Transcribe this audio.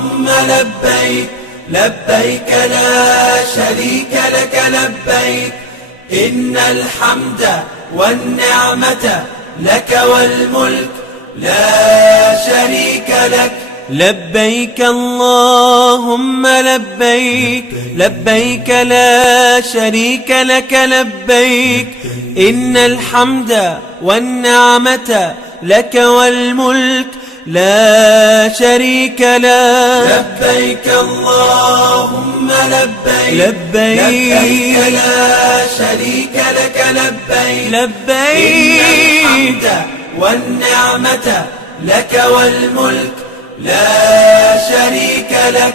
اللهم لبيك لبيك لا شريك لك لبيك إن الحمد والنعمة لك والملك لا شريك لك. لبيك اللهم لبيك لبيك لا شريك لك لبيك إن الحمد والنعمة لك والملك لا شريك لك. لبيك اللهم لبيك لبيك لا شريك لك لبيك لبيك إن الحمد والنعمة لك والملك لا شريك لك.